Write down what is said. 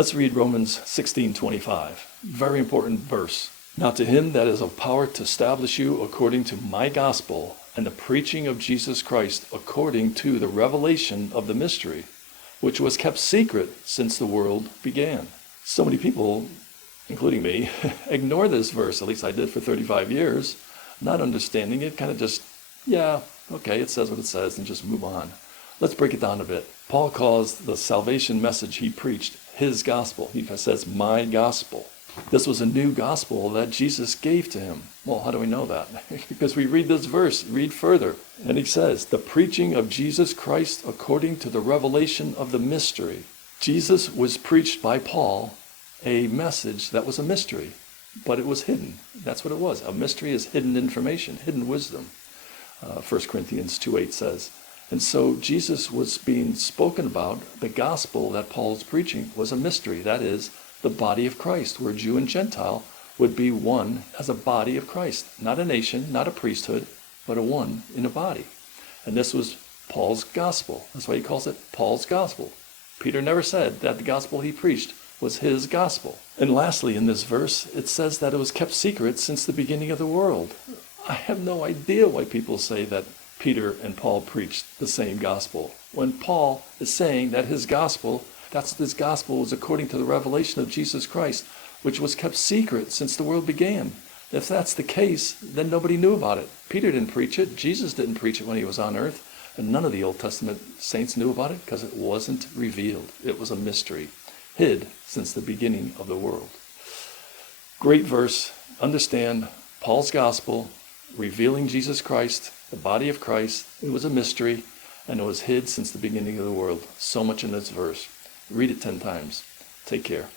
Let's read Romans 16:25. Very important verse. Now to him that is of power to establish you according to my gospel and the preaching of Jesus Christ according to the revelation of the mystery, which was kept secret since the world began. So many people, including me, ignore this verse. At least I did for 35 years, not understanding it, kind of just, yeah, okay, it says what it says, and just move on. Let's break it down a bit. Paul calls the salvation message he preached his gospel. He says, my gospel. This was a new gospel that Jesus gave to him. Well, how do we know that? Because we read this verse, read further. And he says, the preaching of Jesus Christ according to the revelation of the mystery. Jesus was preached by Paul a message that was a mystery, but it was hidden. That's what it was. A mystery is hidden information, hidden wisdom. 1 Corinthians 2:8 says. And so Jesus was being spoken about. The gospel that Paul's preaching was a mystery. That is, the body of Christ, where Jew and Gentile would be one as a body of Christ. Not a nation, not a priesthood, but a one in a body. And this was Paul's gospel. That's why he calls it Paul's gospel. Peter never said that the gospel he preached was his gospel. And lastly, in this verse, it says that it was kept secret since the beginning of the world. I have no idea why people say that Peter and Paul preached the same gospel, when Paul is saying that his gospel was according to the revelation of Jesus Christ, which was kept secret since the world began. If that's the case, then nobody knew about it. Peter didn't preach it. Jesus didn't preach it when he was on earth. And none of the Old Testament saints knew about it because it wasn't revealed. It was a mystery, hid since the beginning of the world. Great verse. Understand Paul's gospel, revealing Jesus Christ, the body of Christ. It was a mystery, and it was hid since the beginning of the world. So much in this verse. Read it 10 times. Take care.